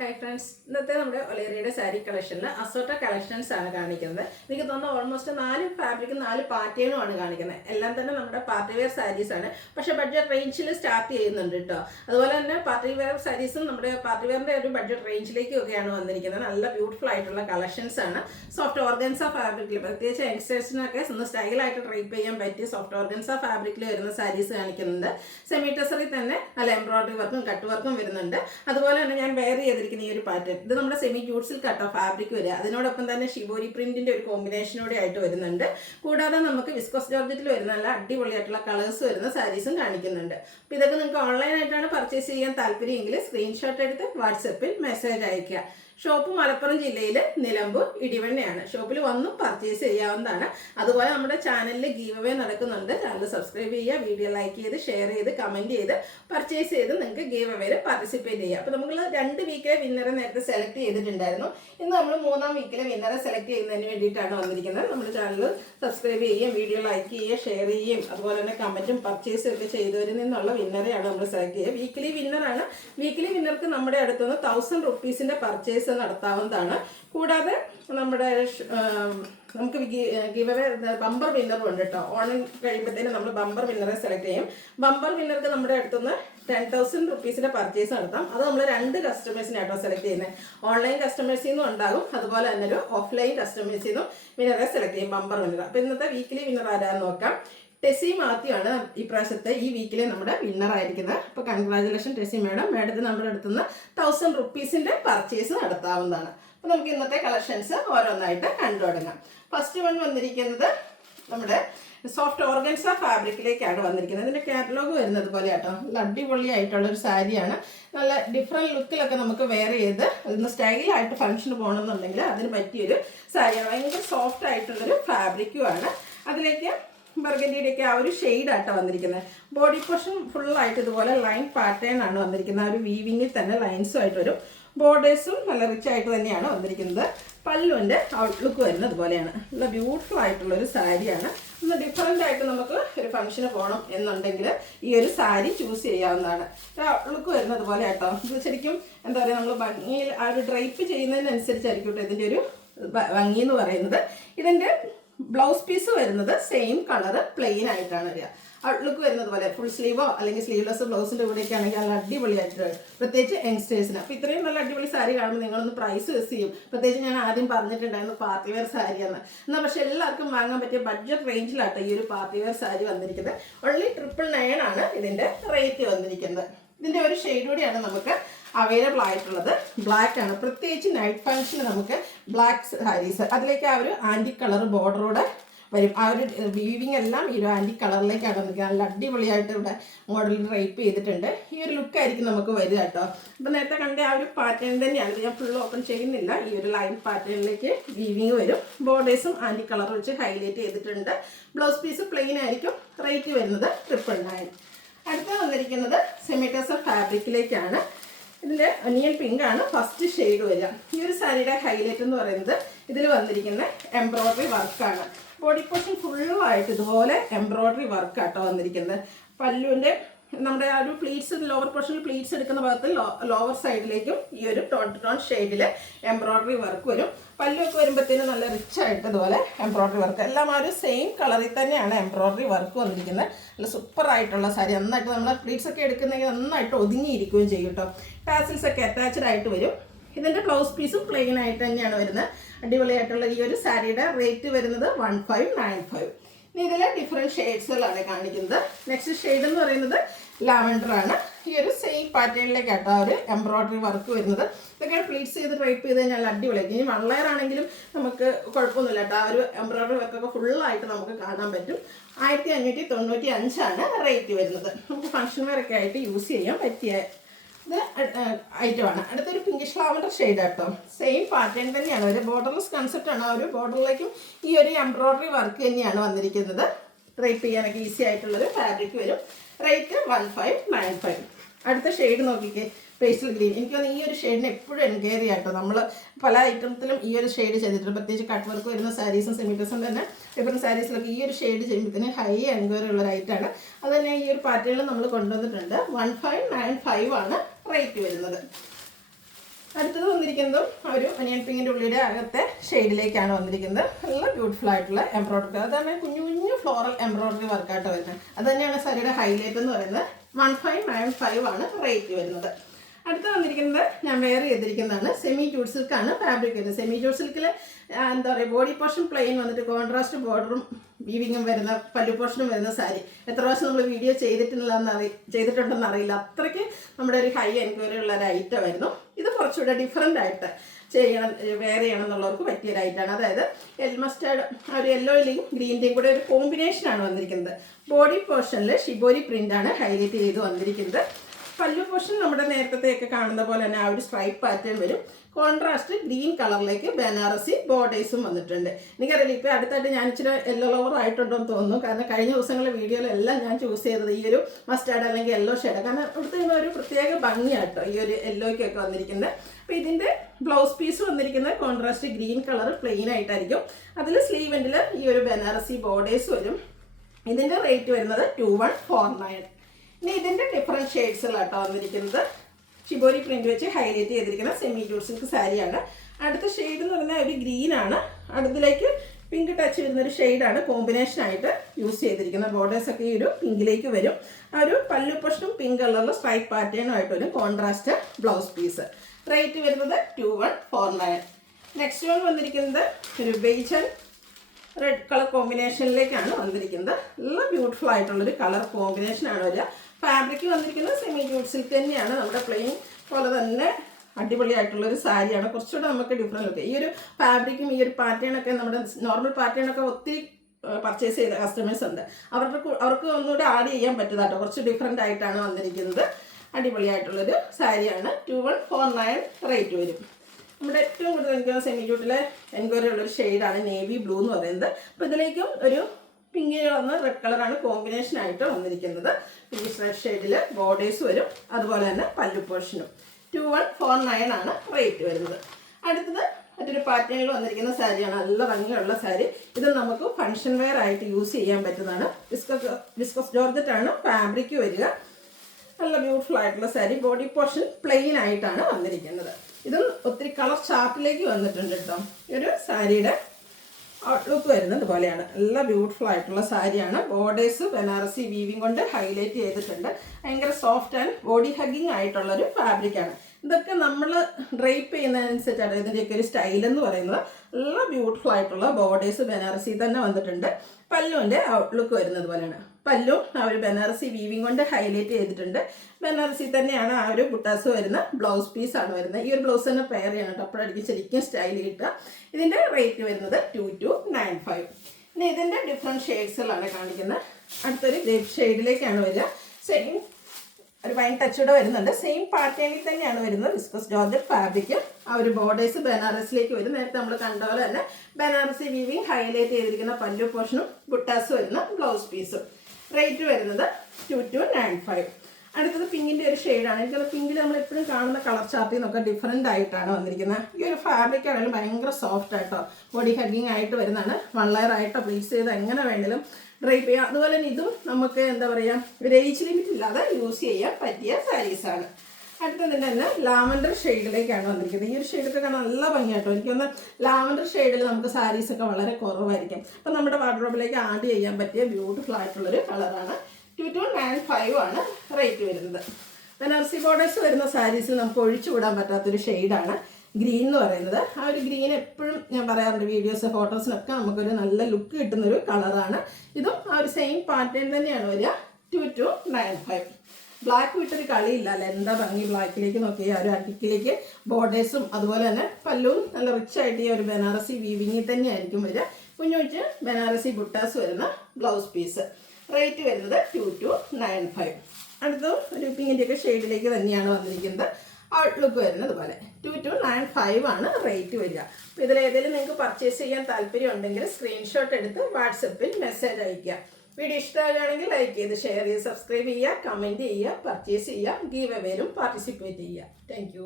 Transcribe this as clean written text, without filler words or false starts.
Hi friends, ഇന്നത്തെ നമ്മുടെ ഒലേറിയുടെ sari കളക്ഷനിൽ അസോട്ട collections ആണ് കാണിക്കുന്നത്. എനിക്ക് തോന്നുന്നു ഓൾമോസ്റ്റ് 4 ഫാബ്രിക്കും 4 പാറ്റേണും ആണ് കാണിക്കുന്നത്. എല്ലാം തന്നെ നമ്മുടെ പാർട്ടി വെയർ സാരീസ് ആണ്. പക്ഷേ ബഡ്ജറ്റ് റേഞ്ചിൽ സ്റ്റാർട്ട് ചെയ്യുന്നുണ്ട് കേട്ടോ. അതുപോലെ തന്നെ പാർട്ടി വെയർ സാരീസും നമ്മുടെ പാർട്ടി വെയറിൻ്റെ ഒരു ബഡ്ജറ്റ് റേഞ്ചിലേക്കൊക്കെയാണ് വന്നിരിക്കുന്നത്. നല്ല ബ്യൂട്ടിഫുൾ ആയിട്ടുള്ള കളക്ഷൻസ് ആണ്. സോഫ്റ്റ് ഓർഗൻസ ഫാബ്രിക്കിൽ പ്രത്യേകിച്ച് യങ്സ്റ്റേഴ്സിനൊക്കെ ഒന്ന് സ്റ്റൈലായിട്ട് ട്രൈപ്പ് ചെയ്യാൻ പറ്റിയ സോഫ്റ്റ് ഓർഗൻസ ഫാബ്രിക്കിൽ വരുന്ന സാരീസ് കാണിക്കുന്നുണ്ട്. സെമി ടെസറിൽ തന്നെ നല്ല എംബ്രോയിഡറി വർക്കും കട്ട് വർക്കും വരുന്നുണ്ട്. അതുപോലെ തന്നെ ഞാൻ വെയർ ചെയ്തിരിക്കുന്ന ഈ ഒരു പാറ്റേൺ ഇത് നമ്മുടെ സെമി ജൂട്ട്സിൽ കട്ടോ ഫാബ്രിക് വരിക. അതിനോടൊപ്പം തന്നെ ഷിബോരി പ്രിന്റിന്റെ ഒരു കോമ്പിനേഷനോടെ ആയിട്ട് വരുന്നുണ്ട്. കൂടാതെ നമുക്ക് വിസ്കോസ് ജോർജറ്റിൽ വരുന്ന നല്ല അടിപൊളിയായിട്ടുള്ള കളേഴ്സ് വരുന്ന സാരീസും കാണിക്കുന്നുണ്ട്. അപ്പോൾ ഇതൊക്കെ നിങ്ങൾക്ക് ഓൺലൈനായിട്ടാണ് പർച്ചേസ് ചെയ്യാൻ താല്പര്യമെങ്കിൽ സ്ക്രീൻഷോട്ട് എടുത്ത് വാട്സപ്പിൽ മെസ്സേജ് അയയ്ക്കുക. ഷോപ്പ് മലപ്പുറം ജില്ലയിൽ നിലമ്പൂർ ഇടിവണ്ണയാണ്. ഷോപ്പിൽ വന്നും പർച്ചേസ് ചെയ്യാവുന്നതാണ്. അതുപോലെ നമ്മുടെ ചാനലിൽ ഗീവ് അവേ നടക്കുന്നുണ്ട്. ചാനൽ സബ്സ്ക്രൈബ് ചെയ്യുക, വീഡിയോ ലൈക്ക് ചെയ്ത് ഷെയർ ചെയ്ത് കമൻറ്റ് ചെയ്ത് പർച്ചേസ് ചെയ്ത് നിങ്ങൾക്ക് ഗീവ് അവേയിൽ പാർട്ടിസിപ്പേറ്റ് ചെയ്യുക. അപ്പോൾ നമ്മൾ 2 വീക്കിലെ വിന്നറെ നേരത്തെ സെലക്ട് ചെയ്തിട്ടുണ്ടായിരുന്നു. ഇന്ന് നമ്മൾ 3-ാം വീക്കിലെ വിന്നറെ സെലക്ട് ചെയ്യുന്നതിന് വേണ്ടിയിട്ടാണ് വന്നിരിക്കുന്നത്. നമ്മുടെ ചാനൽ സബ്സ്ക്രൈബ് ചെയ്യുകയും വീഡിയോ ലൈക്ക് ചെയ്യുകയും ഷെയർ ചെയ്യുകയും അതുപോലെ തന്നെ കമൻറ്റും പർച്ചേസും ഒക്കെ ചെയ്തവരിൽ നിന്നുള്ള വിന്നറെയാണ് നമ്മൾ സെലക്ട് ചെയ്യുക. വീക്കിലി വിന്നറാണ്. വീക്കിലി വിന്നർക്ക് നമ്മുടെ അടുത്തുനിന്ന് 1000 റുപ്പീസിൻ്റെ പർച്ചേസ് നടത്താവുന്നതാണ്. കൂടാതെ നമ്മുടെ നമുക്ക് ഗിവ് അവേ ബമ്പർ വിന്നറും ഉണ്ട് കേട്ടോ. ഓണം കഴിയുമ്പോഴത്തേനും നമ്മൾ ബമ്പർ വിന്നറെ സെലക്ട് ചെയ്യും. ബമ്പർ വിന്നർക്ക് നമ്മുടെ അടുത്തുനിന്ന് 10,000 റുപ്പീസിൻ്റെ പർച്ചേസ് നടത്താം. അത് നമ്മൾ 2 കസ്റ്റമേഴ്സിനായിട്ടോ സെലക്ട് ചെയ്യുന്നത്. ഓൺലൈൻ കസ്റ്റമേഴ്സിൽ നിന്നും ഉണ്ടാകും, അതുപോലെ തന്നെ ഒരു ഓഫ്ലൈൻ കസ്റ്റമേഴ്സിൽ നിന്നും വിന്നറെ സെലക്ട് ചെയ്യും, ബമ്പർ വിന്നർ. അപ്പോൾ ഇന്നത്തെ വീക്കിലി വിന്നർ ആരാന്ന് നോക്കാം. ടെസി മാത്യു ആണ് ഈ പ്രാവശ്യത്തെ ഈ വീക്കിലെ നമ്മുടെ വിന്നർ ആയിരിക്കുന്നത്. അപ്പോൾ കൺഗ്രാജുലേഷൻ ടെസി മാഡം. മാഡത്തിന് നമ്മുടെ അടുത്തുനിന്ന് 1000 റുപ്പീസിൻ്റെ പർച്ചേസ് നടത്താവുന്നതാണ്. അപ്പോൾ നമുക്ക് ഇന്നത്തെ കളക്ഷൻസ് ഓരോന്നായിട്ട് കണ്ടു തുടങ്ങാം. ഫസ്റ്റ് വൺ വന്നിരിക്കുന്നത് നമ്മുടെ സോഫ്റ്റ് ഓർഗൻസ ഫാബ്രിക്കിലേക്കാണ് വന്നിരിക്കുന്നത്. ഇതിൻ്റെ കാറ്റലോഗ് വരുന്നത് പോലെ കേട്ടോ. നല്ല അടിപൊളിയായിട്ടുള്ളൊരു സാരിയാണ്. നല്ല ഡിഫറെൻറ്റ് ലുക്കിലൊക്കെ നമുക്ക് വെയർ ചെയ്ത് ഇന്ന് സ്റ്റൈലായിട്ട് ഫംഗ്ഷന് പോകണമെന്നുണ്ടെങ്കിൽ അതിന് പറ്റിയൊരു സാരിയാണ്. ഭയങ്കര സോഫ്റ്റ് ആയിട്ടുള്ളൊരു ഫാബ്രിക്കുമാണ്. അതിലേക്ക് ബർഗൻഡിയുടെയൊക്കെ ആ ഒരു ഷെയ്ഡായിട്ടാണ് വന്നിരിക്കുന്നത്. ബോഡി പോർഷൻ ഫുള്ളായിട്ട് ഇതുപോലെ ലൈൻ പാറ്റേൺ ആണ് വന്നിരിക്കുന്നത്. ആ ഒരു വീവിങ്ങിൽ തന്നെ ലൈൻസുമായിട്ട് വരും. ബോർഡേഴ്സും നല്ല റിച്ച് ആയിട്ട് തന്നെയാണ് വന്നിരിക്കുന്നത്. പല്ലുവിൻ്റെ ഔട്ട്ലുക്ക് വരുന്നത് അതുപോലെയാണ്. നല്ല ബ്യൂട്ടിഫുൾ ആയിട്ടുള്ളൊരു സാരിയാണ്. ഒന്ന് ഡിഫറെൻ്റ് ആയിട്ട് നമുക്ക് ഒരു ഫംഗ്ഷന് പോകണം എന്നുണ്ടെങ്കിൽ ഈ ഒരു സാരി ചൂസ് ചെയ്യാവുന്നതാണ്. ഔട്ട്ലുക്ക് വരുന്നത് പോലെ കേട്ടോ. ഇത് ശരിക്കും എന്താ പറയുക, നമ്മൾ ഭംഗിയിൽ ആ ഒരു ഡ്രൈപ്പ് ചെയ്യുന്നതിനനുസരിച്ചായിരിക്കും കേട്ടോ ഇതിൻ്റെ ഒരു ഭംഗി എന്ന് പറയുന്നത്. ഇതിൻ്റെ ബ്ലൗസ് പീസ് വരുന്നത് സെയിം കളർ പ്ലെയിൻ ആയിട്ടാണ് വരിക. ഔട്ട്ലുക്ക് വരുന്നത് പോലെ ഫുൾ സ്ലീവോ അല്ലെങ്കിൽ സ്ലീവ്ലെസ് ബ്ലൗസിൻ്റെ കൂടെയൊക്കെ ആണെങ്കിൽ നല്ല അടിപൊളിയായിട്ട്, പ്രത്യേകിച്ച് യങ്സ്റ്റേഴ്സിന്. അപ്പോൾ ഇത്രയും നല്ല അടിപൊളി സാരി കാണുമ്പോൾ നിങ്ങളൊന്ന് പ്രൈസ് ഗസ് ചെയ്യും. പ്രത്യേകിച്ച് ഞാൻ ആദ്യം പറഞ്ഞിട്ടുണ്ടായിരുന്നു പാർട്ടി വെയർ സാരിയാണ്. എന്നാൽ പക്ഷേ എല്ലാവർക്കും വാങ്ങാൻ പറ്റിയ ബഡ്ജറ്റ് റേഞ്ചിലാട്ടോ ഈ ഒരു പാർട്ടി വെയർ സാരി വന്നിരിക്കുന്നത്. ഓൺലി 999 ആണ് ഇതിൻ്റെ റേറ്റ് വന്നിരിക്കുന്നത്. ഇതിൻ്റെ ഒരു ഷെയ്ഡ് കൂടിയാണ് നമുക്ക് അവൈലബിൾ ആയിട്ടുള്ളത്. ബ്ലാക്ക് ആണ്. പ്രത്യേകിച്ച് നൈറ്റ് ഫംഗ്ഷന് നമുക്ക് ബ്ലാക്ക് സാരീസ്, അതിലേക്ക് ആ ഒരു ആൻറ്റി കളർ ബോർഡറോടെ വരും. ആ ഒരു വീവിങ് എല്ലാം ഈ ഒരു ആൻറ്റി കളറിലേക്കാണ് വന്നിരിക്കുന്നത്. നല്ല അടിപൊളിയായിട്ട് ഇവിടെ മോഡൽ ഡ്രൈപ്പ് ചെയ്തിട്ടുണ്ട്. ഈ ഒരു ലുക്കായിരിക്കും നമുക്ക് വരിക കേട്ടോ. അപ്പം നേരത്തെ കണ്ട ആ ഒരു പാറ്റേൺ തന്നെയാണ്. ഇത് ഞാൻ ഫുൾ ഓപ്പൺ ചെയ്യുന്നില്ല. ഈ ഒരു ലൈൻ പാറ്റേണിലേക്ക് വീവിങ് വരും. ബോർഡേഴ്സും ആൻറ്റി കളർ വെച്ച് ഹൈലൈറ്റ് ചെയ്തിട്ടുണ്ട്. ബ്ലൗസ് പീസ് പ്ലെയിൻ ആയിരിക്കും. റേറ്റ് വരുന്നത് 999. അടുത്ത വന്നിരിക്കുന്നത് സെമി ടെസർ ഫാബ്രിക്കിലേക്കാണ്. ഇതിൻ്റെ ഒനിയൻ പിങ്ക് ആണ് ഫസ്റ്റ് ഷെയ്ഡ് വരിക. ഈ ഒരു സാരിയുടെ ഹൈലൈറ്റ് എന്ന് പറയുന്നത് ഇതിൽ വന്നിരിക്കുന്ന എംബ്രോയ്ഡറി വർക്കാണ്. ബോഡി പോർഷൻ ഫുള്ളായിട്ട് ഇതുപോലെ എംബ്രോയ്ഡറി വർക്കാട്ടോ വന്നിരിക്കുന്നത്. പല്ലുവിൻ്റെ നമ്മുടെ ആ ഒരു പ്ലീറ്റ്സ്, ലോവർ പോർഷനിൽ പ്ലീറ്റ്സ് എടുക്കുന്ന ഭാഗത്ത് ലോവർ സൈഡിലേക്കും ഈ ഒരു ടോൺ ടു ടോൺ ഷെയ്ഡിൽ എംബ്രോയ്ഡറി വർക്ക് വരും. പല്ലുമൊക്കെ വരുമ്പോഴത്തേനും നല്ല റിച്ച് ആയിട്ട് ഇതുപോലെ എംബ്രോയ്ഡറി വർക്ക്. എല്ലാം ആ ഒരു സെയിം കളറിൽ തന്നെയാണ് എംബ്രോയ്ഡറി വർക്ക് വന്നിരിക്കുന്നത്. നല്ല സൂപ്പറായിട്ടുള്ള സാരി. നന്നായിട്ട് നമ്മൾ പ്ലീറ്റ്സ് ഒക്കെ എടുക്കുന്നെങ്കിൽ നന്നായിട്ട് ഒതുങ്ങിയിരിക്കുകയും ചെയ്യും കേട്ടോ. ടാസിൽസ് ഒക്കെ അറ്റാച്ച്ഡ് ആയിട്ട് വരും. ഇതിൻ്റെ ബ്ലൗസ് പീസും പ്ലെയിൻ ആയിട്ട് തന്നെയാണ് വരുന്നത്. അടിപൊളിയായിട്ടുള്ള ഈ ഒരു സാരിയുടെ റേറ്റ് വരുന്നത് 1595. ഇനി ഇതിൽ ഡിഫറെൻറ്റ് ഷെയ്ഡ്സുകളാണ് കാണിക്കുന്നത്. നെക്സ്റ്റ് ഷെയ്ഡ് എന്ന് പറയുന്നത് ലാവൻഡർ ആണ്. ഈ ഒരു സെയിം പാറ്റേണിലേക്കാട്ടോ ഒരു എംബ്രോയ്ഡറി വർക്ക് വരുന്നത്. ഇതൊക്കെ പ്ലീറ്റ്സ് ചെയ്ത് ഡ്രൈപ്പ് ചെയ്ത് കഴിഞ്ഞാൽ അടിപൊളിയായിരിക്കും. ഇനി 1 ലെയർ ആണെങ്കിലും നമുക്ക് കുഴപ്പമൊന്നുമില്ല കേട്ടോ. ആ ഒരു എംബ്രോയ്ഡറി വർക്കൊക്കെ ഫുള്ളായിട്ട് നമുക്ക് കാണാൻ പറ്റും. 1595 ആണ് റേറ്റ് വരുന്നത്. നമുക്ക് ഫംഗ്ഷൻ വെയറൊക്കെ ആയിട്ട് യൂസ് ചെയ്യാൻ പറ്റിയ ഐറ്റമാണ്. അടുത്തൊരു പിങ്കിഷ് ലാവൻഡർ ഷെയ്ഡ് കേട്ടോ. സെയിം പാറ്റേൺ തന്നെയാണ്. ഒരു ബോർഡർലെസ് കൺസെപ്റ്റ് ആണ്. ആ ഒരു ബോർഡറിലേക്കും ഈ ഒരു എംബ്രോയ്ഡറി വർക്ക് തന്നെയാണ് വന്നിരിക്കുന്നത്. ഡ്രൈപ്പ് ചെയ്യാനൊക്കെ ഈസി ആയിട്ടുള്ളൊരു ഫാബ്രിക് വരും. റേറ്റ് 1595. അടുത്ത ഷെയ്ഡ് നോക്കിക്കേ, പേസ്റ്റൽ ഗ്രീൻ. എനിക്ക് തോന്നുന്നു ഈ ഒരു ഷെയ്ഡിന് എപ്പോഴും എൻക്വയറി ആട്ടോ. നമ്മൾ പല ഐറ്റത്തിലും ഈ ഒരു ഷെയ്ഡ് ചെയ്തിട്ടുണ്ട്. പ്രത്യേകിച്ച് കട്ട് വർക്ക് വരുന്ന സാരീസും സെമിറ്റേഴ്സും തന്നെ ഡിഫറെൻറ്റ് സാരീസിലൊക്കെ ഈ ഒരു ഷെയ്ഡ് ചെയ്യുമ്പോഴത്തേന് ഹൈ എൻക്വയറി ഉള്ള ഒരു ഐറ്റമാണ്. അത് തന്നെ ഈ ഒരു പാറ്റേണിൽ നമ്മൾ കൊണ്ടുവന്നിട്ടുണ്ട്. 1595 ആണ് റേറ്റ് വരുന്നത്. അടുത്തത് വന്നിരിക്കുന്നതും ഒരു ഒനിയൻ പിങ്കിൻ്റെ ഉള്ളിയുടെ അകത്തെ ഷെയ്ഡിലേക്കാണ് വന്നിരിക്കുന്നത്. നല്ല ബ്യൂട്ടിഫുൾ ആയിട്ടുള്ള എംബ്രോയിഡറി, അതാണ് കുഞ്ഞു കുഞ്ഞു ഫ്ലോറൽ എംബ്രോയിഡറി വർക്കായിട്ട് വരുന്നത്. അത് തന്നെയാണ് സാരിയുടെ ഹൈലൈറ്റ് എന്ന് പറയുന്നത്. 1595 ആണ് റേറ്റ് വരുന്നത്. അടുത്ത് വന്നിരിക്കുന്നത് ഞാൻ വെയർ ചെയ്തിരിക്കുന്നതാണ്. സെമി ജൂട്ട് സിൽക്കാണ് ഫാബ്രിക് വരുന്നത്. സെമി ജൂട്ട് സിൽക്കിൽ എന്താ പറയുക, ബോഡി പോർഷൻ പ്ലെയിൻ വന്നിട്ട് കോൺട്രാസ്റ്റ് ബോർഡറും വീവിങ്ങും വരുന്ന പല്ലു പോർഷനും വരുന്ന സാരി. എത്ര പ്രാവശ്യം നമ്മൾ വീഡിയോ ചെയ്തിട്ടുണ്ടെന്ന് അറിയില്ല, അത്രയ്ക്ക് നമ്മുടെ ഒരു ഹൈ എൻക്വയറി ഉള്ള ഒരു ഐറ്റം ആയിരുന്നു. ഇത് കുറച്ചുകൂടെ ഡിഫറെൻ്റ് ആയിട്ട് വെയർ ചെയ്യണം എന്നുള്ളവർക്ക് പറ്റിയൊരു ഐറ്റമാണ്. അതായത് മസ്റ്റാർഡ് ഒരു യെല്ലോയിലെയും ഗ്രീൻ്റെയും കൂടെ ഒരു കോമ്പിനേഷനാണ് വന്നിരിക്കുന്നത്. ബോഡി പോർഷനിൽ ഷിബോരി പ്രിൻ്റാണ് ഹൈലൈറ്റ് ചെയ്ത് വന്നിരിക്കുന്നത്. പല്ലു പോർഷൻ നമ്മുടെ നേരത്തെയൊക്കെ കാണുന്ന പോലെ തന്നെ ആ ഒരു സ്ട്രൈപ്പ് പാറ്റേൺ വരും. കോൺട്രാസ്റ്റ് ഗ്രീൻ കളറിലേക്ക് ബനാറസി ബോർഡേഴ്സും വന്നിട്ടുണ്ട്. എനിക്കറിയില്ല, ഇപ്പോൾ അടുത്തായിട്ട് ഞാൻ ഇച്ചിരി യെല്ലോ ലവർ ആയിട്ടുണ്ടോ എന്ന് തോന്നുന്നു. കാരണം കഴിഞ്ഞ ദിവസങ്ങളിലെ വീഡിയോയിലെല്ലാം ഞാൻ ചൂസ് ചെയ്തത് ഈ ഒരു മസ്റ്റാർഡ് അല്ലെങ്കിൽ യെല്ലോ ഷെയ്ഡ്. കാരണം ഇവിടുത്തെ ഒരു പ്രത്യേക ഭംഗിയാട്ടോ ഈ ഒരു യെല്ലോയ്ക്കൊക്കെ വന്നിരിക്കുന്നത്. അപ്പോൾ ഇതിൻ്റെ ബ്ലൗസ് പീസ് വന്നിരിക്കുന്നത് കോൺട്രാസ്റ്റ് ഗ്രീൻ കളർ പ്ലെയിൻ ആയിട്ടായിരിക്കും. അതിൽ സ്ലീവെൻറ്റിൽ ഈ ഒരു ബനാറസി ബോർഡേഴ്സ് വരും. ഇതിൻ്റെ റേറ്റ് വരുന്നത് 2149. ഇനി ഇതിൻ്റെ ഡിഫറെൻറ്റ് ഷെയ്ഡ്സിലാട്ടോ വന്നിരിക്കുന്നത്. ഷിബോരി പ്രിൻ്റ് വെച്ച് ഹൈലൈറ്റ് ചെയ്തിരിക്കുന്ന സെമി ജൂട്ട് സിൽക്ക് സാരിയാണ്. അടുത്ത ഷെയ്ഡ് എന്ന് പറഞ്ഞാൽ ഒരു ഗ്രീനാണ്. അടുത്തിലേക്ക് പിങ്ക് ടച്ച് വരുന്നൊരു ഷെയ്ഡാണ് കോമ്പിനേഷനായിട്ട് യൂസ് ചെയ്തിരിക്കുന്നത്. ബോർഡേഴ്സൊക്കെ ഈ ഒരു പിങ്കിലേക്ക് വരും. ആ ഒരു പല്ലു പോർഷനും പിങ്ക് കളറിൽ സ്ട്രൈപ്പ് പാറ്റേണുമായിട്ട് ഒരു കോൺട്രാസ്റ്റ് ബ്ലൗസ് പീസ്. റേറ്റ് വരുന്നത് 2149. നെക്സ്റ്റ് വൺ വന്നിരിക്കുന്നത് ഒരു ബേജ് ആൻഡ് റെഡ് കളർ കോമ്പിനേഷനിലേക്കാണ് വന്നിരിക്കുന്നത്. നല്ല ബ്യൂട്ടിഫുൾ ആയിട്ടുള്ളൊരു കളർ കോമ്പിനേഷനാണ് വരിക. ഫാബ്രിക് വന്നിരിക്കുന്നത് സെമി ജൂട്ട് സിൽക്ക് തന്നെയാണ്. നമ്മുടെ പ്ലെയിൻ പോലെ തന്നെ അടിപൊളിയായിട്ടുള്ളൊരു സാരിയാണ്. കുറച്ചുകൂടെ നമുക്ക് ഡിഫറെൻ്റ് ഒക്കെ ഈ ഒരു ഫാബ്രിക്കും ഈ ഒരു പാറ്റേണൊക്കെ നമ്മുടെ നോർമൽ പാറ്റേണൊക്കെ ഒത്തിരി പർച്ചേസ് ചെയ്ത കസ്റ്റമേഴ്സ് ഉണ്ട്. അവർക്ക് ഒന്നുകൂടെ ആഡ് ചെയ്യാൻ പറ്റുന്നതാട്ടോ. കുറച്ച് ഡിഫറെൻ്റ് ആയിട്ടാണ് വന്നിരിക്കുന്നത്. അടിപൊളിയായിട്ടുള്ളൊരു സാരിയാണ്. 2149 റേറ്റ് വരും. നമ്മുടെ ഏറ്റവും കൂടുതൽ എനിക്ക് സെമി ജൂട്ടിലെ എൻക്വയറി ഉള്ളൊരു ഷെയ്ഡാണ് നേവി ബ്ലൂ എന്ന് പറയുന്നത്. അപ്പോൾ ഇതിലേക്കും ഒരു പിങ്ക് വന്ന റെഡ് കളറാണ് കോമ്പിനേഷനായിട്ട് വന്നിരിക്കുന്നത്. പിങ്ക് റെഡ് ഷെയ്ഡിൽ ബോർഡേഴ്സ് വരും. അതുപോലെ തന്നെ പല്ലു പോർഷനും. 2149 ആണ് റേറ്റ് വരുന്നത്. അടുത്തത് മറ്റൊരു പാറ്റേണിൽ വന്നിരിക്കുന്ന സാരിയാണ്. നല്ല ഭംഗിയുള്ള സാരി. ഇത് നമുക്ക് ഫങ്ഷൻ വെയർ ആയിട്ട് യൂസ് ചെയ്യാൻ പറ്റുന്നതാണ്. വിസ്കോസ് ജോർജറ്റ് ആണ് ഫാബ്രിക് വരിക. നല്ല ബ്യൂട്ടിഫുൾ ആയിട്ടുള്ള സാരി. ബോഡി പോർഷൻ പ്ലെയിൻ ആയിട്ടാണ് വന്നിരിക്കുന്നത്. ഇതും ഒത്തിരി കളർ ചാർട്ടിലേക്ക് വന്നിട്ടുണ്ട് കേട്ടോ. ഈ ഒരു സാരിയുടെ ഔട്ട്ലുക്ക് വരുന്നത് പോലെയാണ്. നല്ല ബ്യൂട്ടിഫുൾ ആയിട്ടുള്ള സാരിയാണ്. ബോർഡേഴ്സ് ബനാറസി വീവിങ് കൊണ്ട് ഹൈലൈറ്റ് ചെയ്തിട്ടുണ്ട്. ഭയങ്കര സോഫ്റ്റ് ആൻഡ് ബോഡി ഹഗ്ഗിങ് ആയിട്ടുള്ളൊരു ഫാബ്രിക്കാണ്. ഇതൊക്കെ നമ്മൾ ഡ്രൈപ്പ് ചെയ്യുന്നതനുസരിച്ചാണ് ഇതിൻ്റെയൊക്കെ ഒരു സ്റ്റൈൽ എന്ന് പറയുന്നത്. നല്ല ബ്യൂട്ടിഫുൾ ആയിട്ടുള്ള ബോർഡേഴ്സ് ബനാറസി തന്നെ വന്നിട്ടുണ്ട്. പല്ലുവിൻ്റെ ഔട്ട്ലുക്ക് വരുന്നത് പോലെയാണ്. പല്ലു ആ ഒരു ബനാറസി വീവിങ് കൊണ്ട് ഹൈലൈറ്റ് ചെയ്തിട്ടുണ്ട്. ബനാറസി തന്നെയാണ് ആ ഒരു ബുട്ടാസ് വരുന്ന ബ്ലൗസ് പീസാണ് വരുന്നത്. ഈ ഒരു ബ്ലൗസ് തന്നെ പെയർ ചെയ്യണം കേട്ടോ. അപ്പോഴായിരിക്കും ശരിക്കും സ്റ്റൈൽ കിട്ടുക. ഇതിൻ്റെ റേറ്റ് വരുന്നത് 2295. ഇനി ഇതിൻ്റെ ഡിഫറെൻറ്റ് ഷെയ്ഡ്സിലാണ് കാണിക്കുന്നത്. അടുത്തൊരു ഗ്രേപ്പ് ഷെയ്ഡിലേക്കാണ് വരിക. സെയിം ഒരു വൈൻ ടച്ചൂടെ വരുന്നുണ്ട്. സെയിം പാറ്റേണിൽ തന്നെയാണ് വരുന്നത്. Viscous georgette fabric. ആ ഒരു ബോർഡേഴ്സ് ബനാറസിലേക്ക് വരും. നേരത്തെ നമ്മൾ കണ്ട പോലെ തന്നെ ബനാറസി വീവിങ് ഹൈലൈറ്റ് ചെയ്തിരിക്കുന്ന പല്ലു പോർഷനും ബുട്ടാസ് വരുന്ന ബ്ലൗസ് പീസും. റേറ്റ് വരുന്നത് 2295. അടുത്തത് പിങ്കിൻ്റെ ഒരു ഷെയ്ഡാണ്. എനിക്കത് പിങ്കിൽ നമ്മൾ എപ്പോഴും കാണുന്ന കളർ ചാർട്ടിൽ നിന്നൊക്കെ ഡിഫറെൻ്റ് ആയിട്ടാണ് വന്നിരിക്കുന്നത്. ഈ ഒരു ഫാബ്രിക് ആണെങ്കിലും ഭയങ്കര സോഫ്റ്റ് ആയിട്ടോ ബോഡി ഹഗ്ഗിങ് ആയിട്ട് വരുന്നതാണ്. 1 ലെയർ ആയിട്ടോ പ്ലേസ് ചെയ്ത് എങ്ങനെ വേണമെങ്കിലും ഡ്രൈപ്പ് ചെയ്യാം. അതുപോലെ തന്നെ ഇതും നമുക്ക് എന്താ പറയുക, ഒരു ഏജ് ലിമിറ്റ് ഇല്ലാതെ യൂസ് ചെയ്യാൻ പറ്റിയ സാരീസാണ്. അടുത്തതിൻ്റെ തന്നെ ലാവൻഡർ ഷെയ്ഡിലേക്കാണ് വന്നിരിക്കുന്നത്. ഈ ഒരു ഷെയ്ഡൊക്കെ കാണാൻ നല്ല ഭംഗിയായിട്ടോ. എനിക്കൊന്ന് ലാവൻഡർ ഷെയ്ഡിൽ നമുക്ക് സാരീസൊക്കെ വളരെ കുറവായിരിക്കും. അപ്പം നമ്മുടെ വാർഡ്രോബിലേക്ക് ആഡ് ചെയ്യാൻ പറ്റിയ ബ്യൂട്ടിഫുൾ ആയിട്ടുള്ളൊരു കളറാണ്. 2295 ആണ് റേറ്റ് വരുന്നത്. ബനാറസി ബോർഡേഴ്സ് വരുന്ന സാരീസിൽ നമുക്ക് ഒഴിച്ചുവിടാൻ പറ്റാത്തൊരു ഷെയ്ഡാണ് ഗ്രീൻ എന്ന് പറയുന്നത്. ആ ഒരു ഗ്രീൻ എപ്പോഴും ഞാൻ പറയാറുണ്ട് വീഡിയോസ് ഫോട്ടോസിനൊക്കെ നമുക്കൊരു നല്ല ലുക്ക് കിട്ടുന്നൊരു കളറാണ്. ഇതും ആ ഒരു സെയിം പാറ്റേൺ തന്നെയാണ് വരിക. 2295. ബ്ലാക്ക് വിട്ടൊരു കളിയില്ല അല്ലേ. എന്താ ഭംഗി ബ്ലാക്കിലേക്ക് നോക്കി. ആ ഒരു അടിക്കിലേക്ക് ബോർഡേഴ്സും അതുപോലെ തന്നെ പല്ലുവും നല്ല റിച്ച് ആയിട്ട് ഈ ഒരു ബനാറസി വീവിങ്ങിൽ തന്നെയായിരിക്കും വരിക. കുഞ്ഞുവെച്ച് ബനാറസി ബുട്ടാസ് വരുന്ന ബ്ലൗസ് പീസ്. റേറ്റ് വരുന്നത് 2295. അടുത്തും ഒരു പിങ്കിൻ്റെയൊക്കെ ഷെയ്ഡിലേക്ക് തന്നെയാണ് വന്നിരിക്കുന്നത്. ഔട്ട്ലുക്ക് വരുന്നത് പോലെ 2295 ആണ് റേറ്റ് വരിക. അപ്പോൾ ഇതിലേതെങ്കിലും നിങ്ങൾക്ക് പർച്ചേസ് ചെയ്യാൻ താല്പര്യം ഉണ്ടെങ്കിൽ സ്ക്രീൻഷോട്ട് എടുത്ത് വാട്സപ്പിൽ മെസ്സേജ് അയയ്ക്കുക. വീഡിയോ ഇഷ്ടമാകുകയാണെങ്കിൽ ലൈക്ക് ചെയ്ത് ഷെയർ ചെയ്ത് സബ്സ്ക്രൈബ് ചെയ്യുക, കമൻറ്റ് ചെയ്യുക, പർച്ചേസ് ചെയ്യുക, ഗീവ് അവേയിലും പാർട്ടിസിപ്പേറ്റ് ചെയ്യുക. താങ്ക്